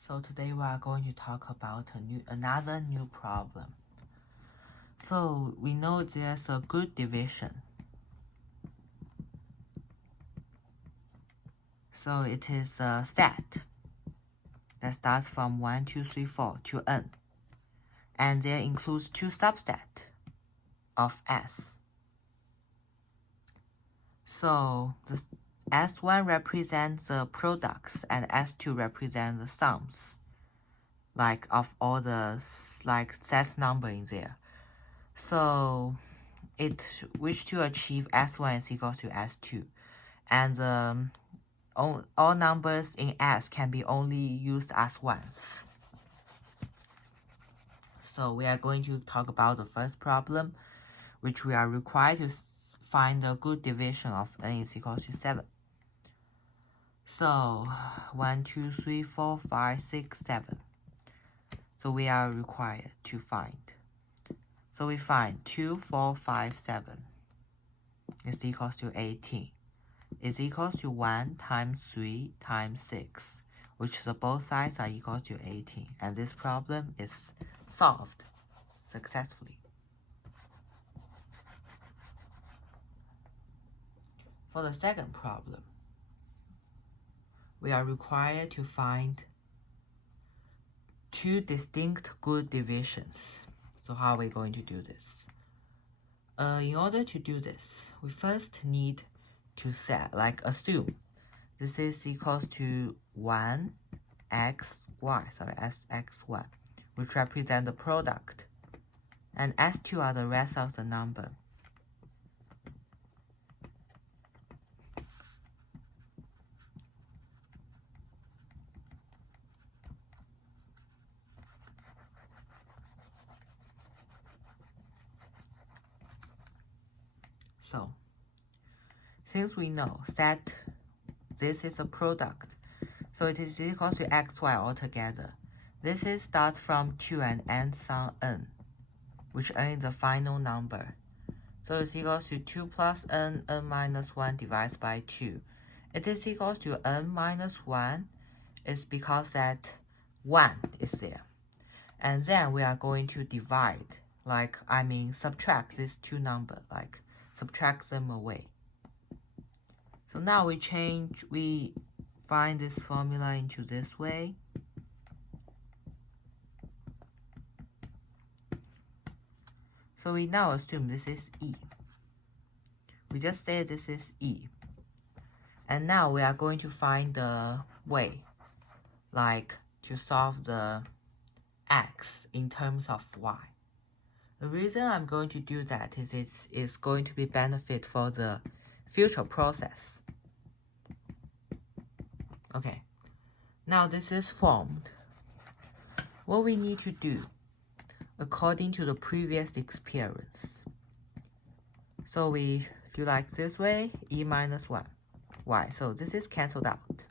So today we are going to talk about another new problem. So we know there's a good division. So it is a set that starts from 1, 2, 3, 4 to n. And there includes two subsets of S. So the S1 represents the products and S2 represents the sums, like of all the sets number in there. So it wish to achieve S1 is equal to S2, and all numbers in S can be only used as ones. So we are going to talk about the first problem, which we are required to find the good division of n is equal to 7. So 1, 2, 3, 4, 5, 6, 7. So we are required to find. So we find 2, 4, 5, 7 is equals to 18. Is equals to 1 times 3 times 6, which the both sides are equal to 18. And this problem is solved successfully. For the second problem, we are required to find two distinct good divisions. So how are we going to do this? In order to do this, we first need to assume this is equals to 1 sx1, which represent the product, and s2 are the rest of the number. So, since we know that this is a product, so it is equal to xy altogether. This is start from 2 and ends on n, which n is the final number. So it's equals to 2 plus n minus 1 divided by 2. It is equals to n minus 1 is because that 1 is there. And then we are going to divide, subtract these two numbers, subtract them away. So now we find this formula into this way. So we now assume this is E. We just say this is E. And now we are going to find the way, to solve the x in terms of y. The reason I'm going to do that is it's going to be benefit for the future process. Okay, now this is formed. What we need to do, according to the previous experience. So we do like this way, e minus 1, y. So this is cancelled out.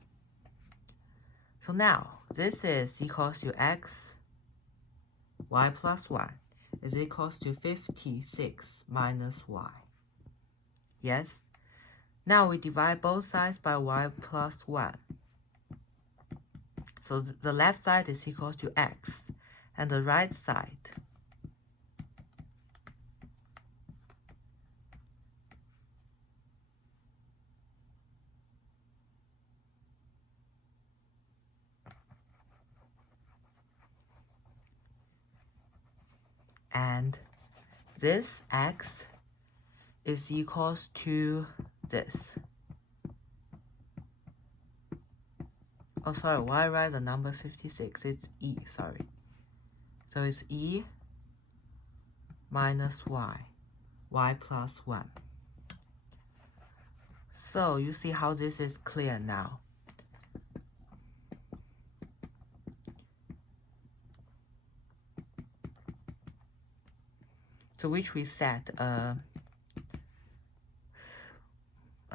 So now this is equals to x, y plus 1 is equals to 56 minus y. Yes? Now we divide both sides by y plus 1. So the left side is equal to x, and the right side and this x is equals to this. Oh, sorry, why write the number 56? It's e, sorry. So it's e minus y plus 1. So you see how this is clear now. To which we set a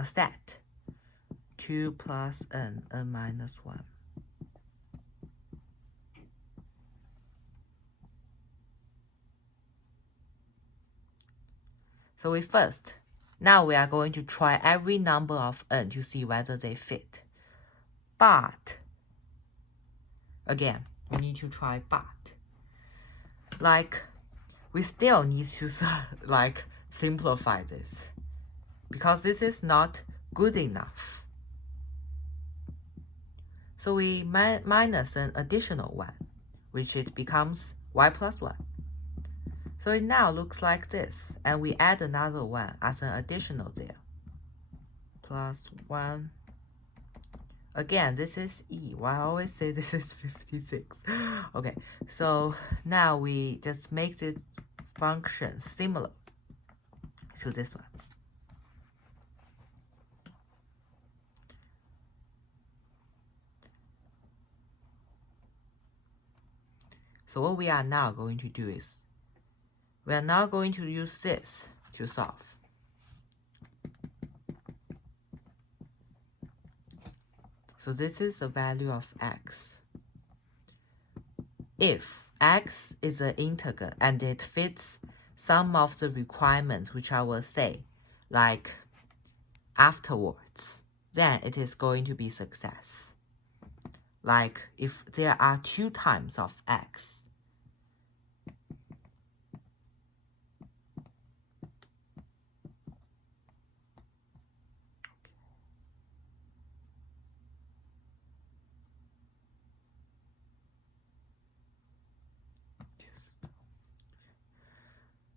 set 2 plus n minus 1. So now we are going to try every number of n to see whether they fit. But again, we need to try but. Like, we still need to like simplify this because this is not good enough. So we minus an additional 1, which it becomes y plus 1. So it now looks like this, and we add another 1 as an additional there. Plus 1. Again, this is e. Why I always say this is 56. Okay, so now we just make this function similar to this one. So what we are now going to do is, we are now going to use this to solve. So this is the value of x. If x is an integer and it fits some of the requirements which I will say, like afterwards, then it is going to be success. Like if there are 2 times of x,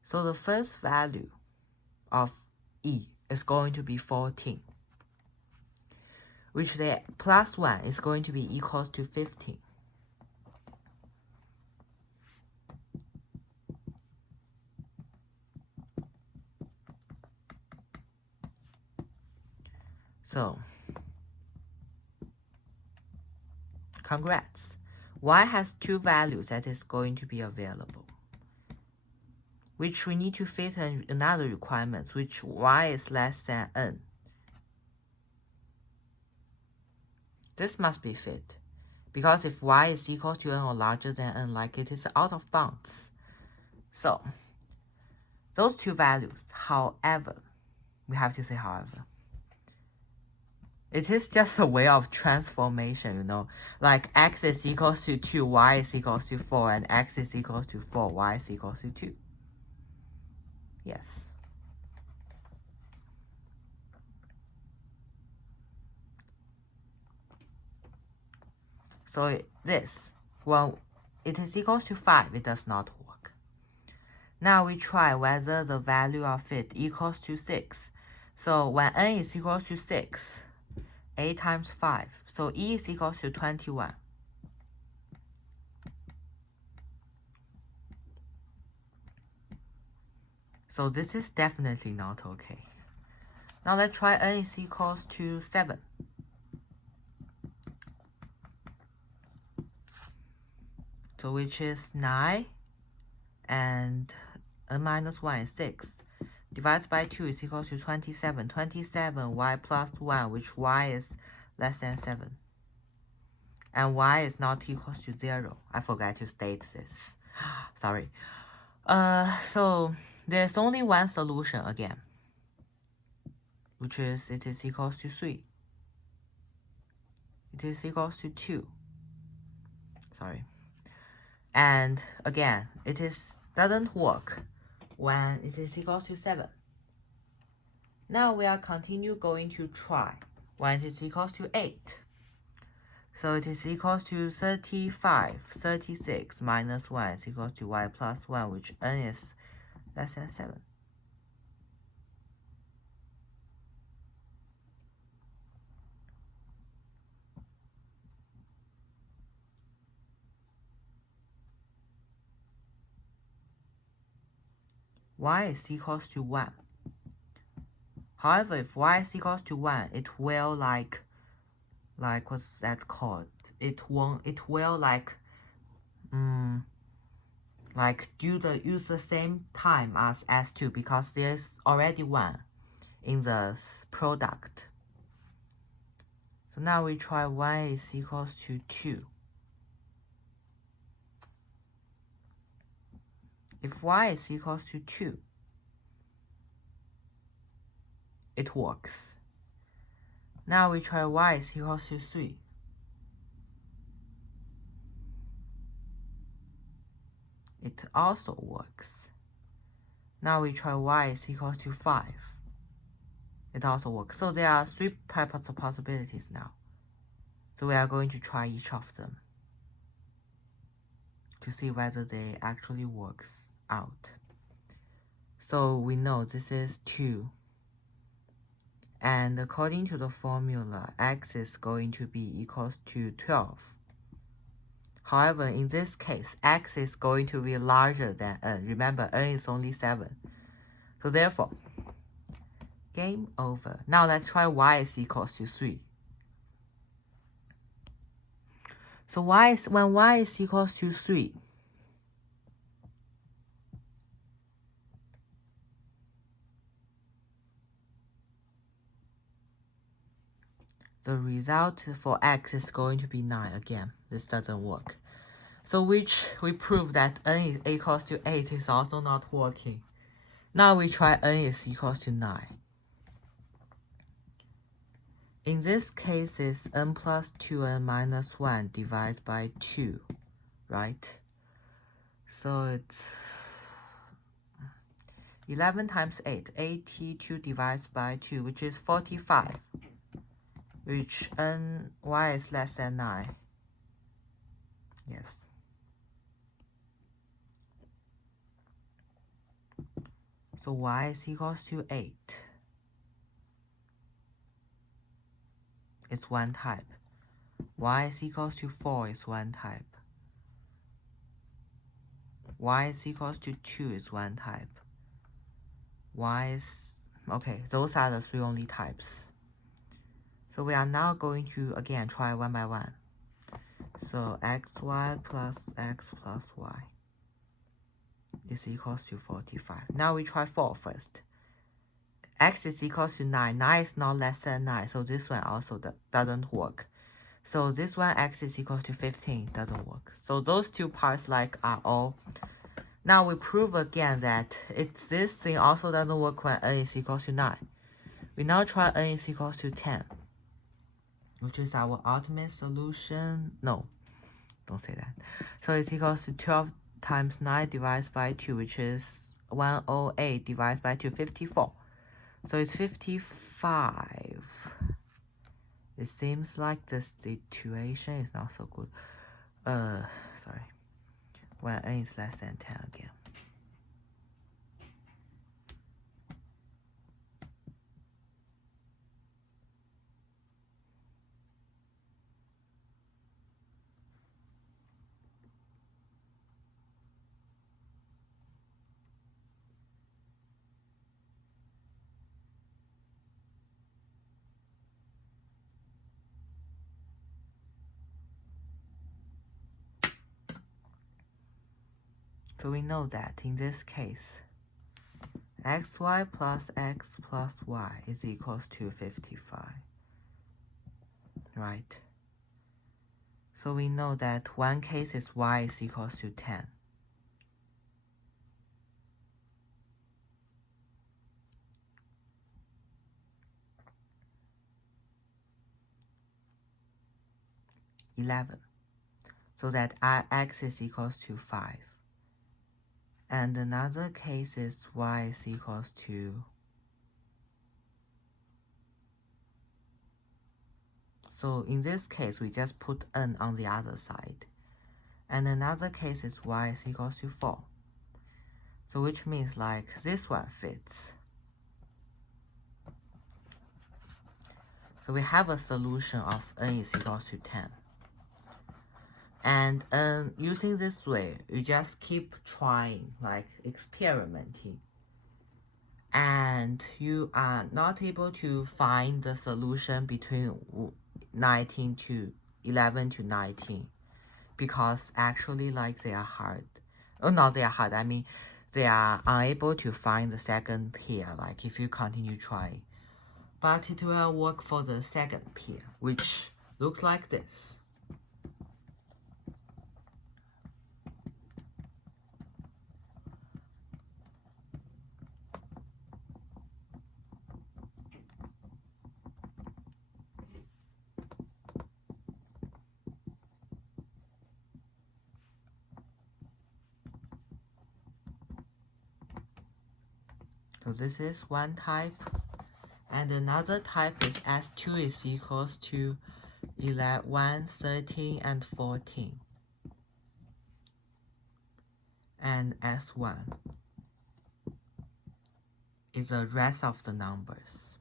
so the first value of e is going to be 14, which the plus 1 is going to be equals to 15. So, congrats. Y has 2 values that is going to be available, which we need to fit another requirement, which y is less than n. This must be fit, because if y is equal to n or larger than n, like it is out of bounds. So, those 2 values, however, we have to say however. It is just a way of transformation, you know, like x is equals to 2, y is equals to 4, and x is equals to 4, y is equals to 2. Yes. So this, well, it is equals to 5, it does not work. Now we try whether the value of it equals to 6. So when n is equals to 6, 8 times 5, so e is equals to 21. So this is definitely not okay. Now let's try n is equals to 7. So which is 9, and n minus 1 is 6. Divided by 2 is equals to 27. 27, y plus 1, which y is less than 7. And y is not equals to 0. I forgot to state this. Sorry. So there's only one solution again, which is it is equals to 3. It is equals to 2. Sorry. And again, it doesn't work when it is equals to 7. Now we are continue going to try when it is equals to 8. So it is equals to 35, 36 minus 1 is equals to y plus 1, which n is less than 7. Y is equals to 1. However, if y is equals to 1, it will like what's that called? It will like use the same time as S2 because there's already 1 in the product. So now we try y is equals to 2. If y is equals to 2, it works. Now we try y is equals to 3. it also works. Now we try y is equals to 5. It also works. So there are 3 types of possibilities now. So we are going to try each of them to see whether they actually works out. So we know this is 2. And according to the formula, x is going to be equals to 12. However, in this case, x is going to be larger than n. Remember, n is only 7. So therefore, game over. Now let's try y is equals to 3. So when y is equals to 3, the result for x is going to be 9 again. This doesn't work. So which we prove that n is equals to 8 is also not working. Now we try n is equals to 9. In this case, it's n plus 2n minus 1 divided by 2, right? So it's 11 times 8, 82 divided by 2, which is 45, which y is less than 9. Yes. So y is equals to 8. It's one type. Y is equals to 4 is one type. Y is equals to 2 is one type. Y is... Okay, those are the 3 only types. So we are now going to, again, try one by one. So xy plus x plus y is equals to 45. Now we try 4 first. X is equals to 9. 9 is not less than 9, so this one also doesn't work. So this one, x is equals to 15, doesn't work. So those 2 parts like are all. Now we prove again that this thing also doesn't work when n is equals to 9. We now try n is equals to 10, which is our ultimate solution. No, don't say that. So it's equals to 12 times 9 divided by 2, which is 108 divided by 2, 54. So it's 55. It seems like the situation is not so good. Sorry. When n is less than 10 again. So we know that in this case, xy plus x plus y is equals to 55, right? So we know that one case is y is equals to 10. So that x is equals to 5. And another case is y is equals to... So in this case, we just put n on the other side. And another case is y is equals to 4. So which means like this one fits. So we have a solution of n is equals to 10. And using this way, you just keep trying, like experimenting. And you are not able to find the solution between 11 to 19. Because actually, like, they are hard. Oh, not they are hard. I mean, they are unable to find the second pair, like, if you continue trying. But it will work for the second pair, which looks like this. this is one type. And another type is S2 is equals to 1, 13, and 14. And S1 is the rest of the numbers.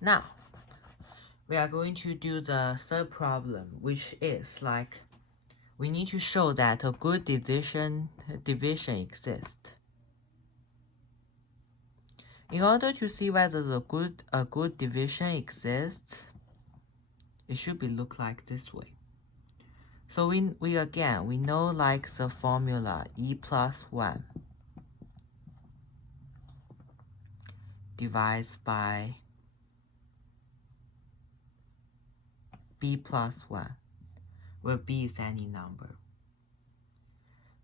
Now, we are going to do the third problem, which is like we need to show that a good division exists. In order to see whether a good division exists, it should be look like this way. So we know like the formula e plus 1 divides by b plus 1, where b is any number.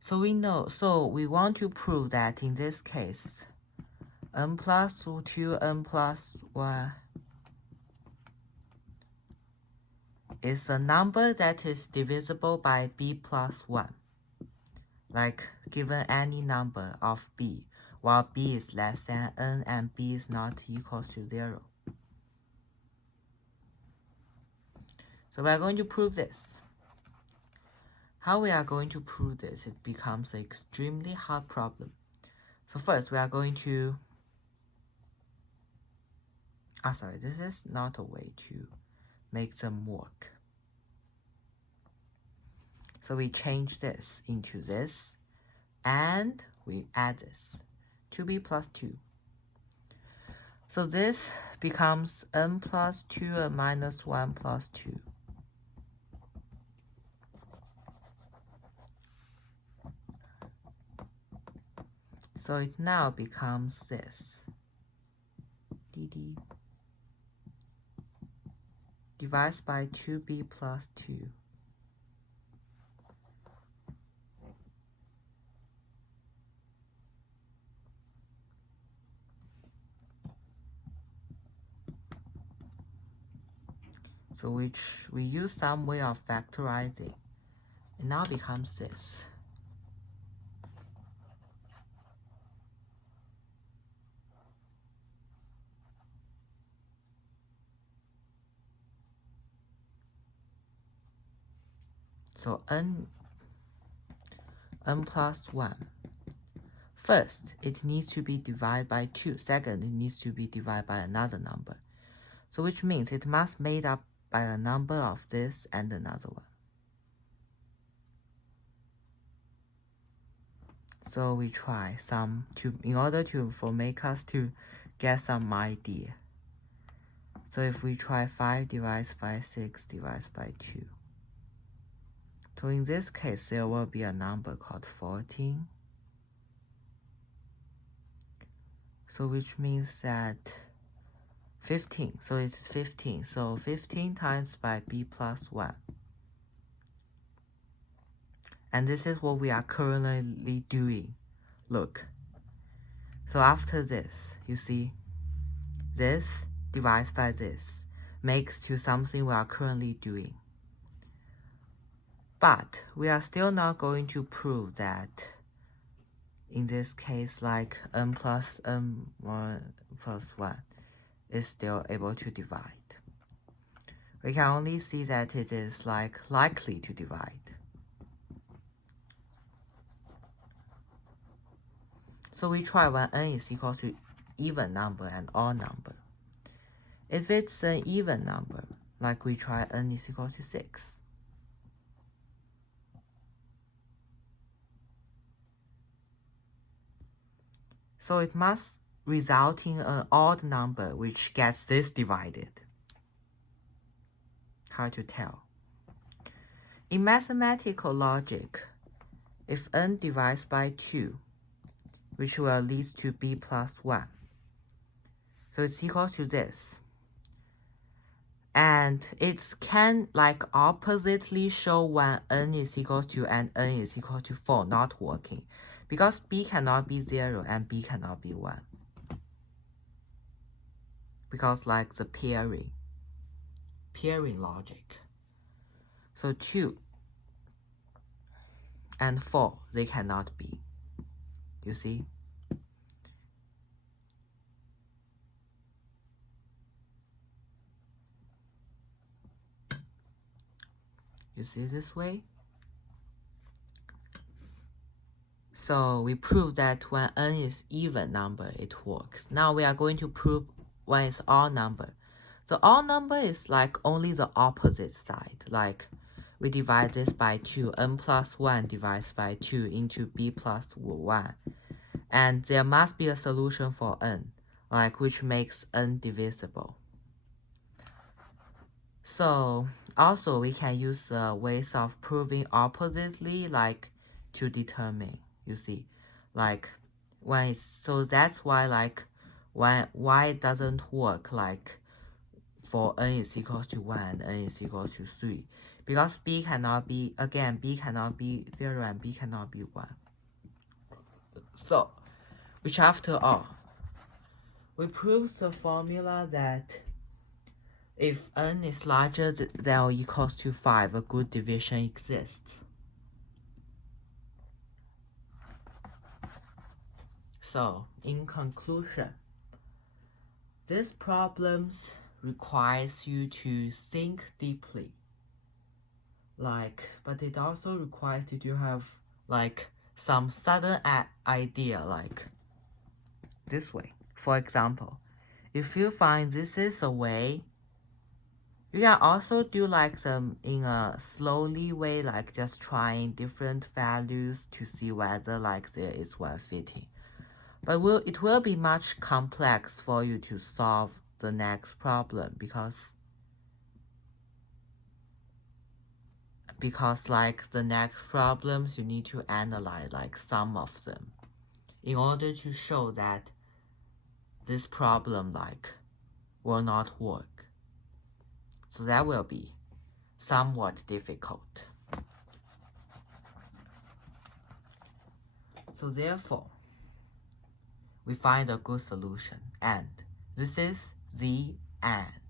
So we want to prove that in this case, n plus 2, n plus 1 is a number that is divisible by b plus 1, like given any number of b, while b is less than n and b is not equal to 0. So we are going to prove this. How we are going to prove this, it becomes an extremely hard problem. So first we are going to, this is not a way to make them work. So we change this into this, and we add this, 2b plus 2. So this becomes n plus 2 and minus 1 plus 2. So it now becomes this, dd divides by 2b plus 2. So which we use some way of factorizing. It now becomes this. So n plus 1. First, it needs to be divided by 2. Second, it needs to be divided by another number. So which means it must be made up by a number of this and another one. So we try some in order for make us to get some idea. So if we try 5 divided by 6 divided by 2. So in this case, there will be a number called 14. So which means that 15. So it's 15. So 15 times by b plus 1. And this is what we are currently doing. Look. So after this, you see, this divides by this makes to something we are currently doing. But we are still not going to prove that in this case, like n plus 1 is still able to divide. We can only see that it is like likely to divide. So we try when n is equal to even number and odd number. If it's an even number, like we try n is equal to 6. So it must result in an odd number which gets this divided. Hard to tell. In mathematical logic, if n divides by 2, which will lead to b plus 1, so it's equal to this. And it can like oppositely show when n is equal to and n is equal to 4 not working, because b cannot be 0 and b cannot be 1. Because like the pairing logic. So 2 and 4, they cannot be. You see? You see this way? So we prove that when n is even number, it works. Now we are going to prove when it's odd number. The odd number is like only the opposite side. Like we divide this by 2, n plus 1 divides by 2 into b plus 1. And there must be a solution for n, like which makes n divisible. So also we can use ways of proving oppositely, like to determine, you see, like when it's, so that's why like when y doesn't work like for n is equals to 1 and n is equals to 3, because b cannot be, again, b cannot be 0 and b cannot be 1. So, which after all, we prove the formula that if n is larger than or equals to 5, a good division exists. So, in conclusion, this problems requires you to think deeply. But it also requires you to have like some sudden idea, like this way. For example, if you find this is a way, you can also do like them in a slowly way, like just trying different values to see whether like there is one fitting. But it will be much complex for you to solve the next problem because like the next problems you need to analyze like some of them in order to show that this problem like will not work. So that will be somewhat difficult. So therefore, we find a good solution, and this is the end.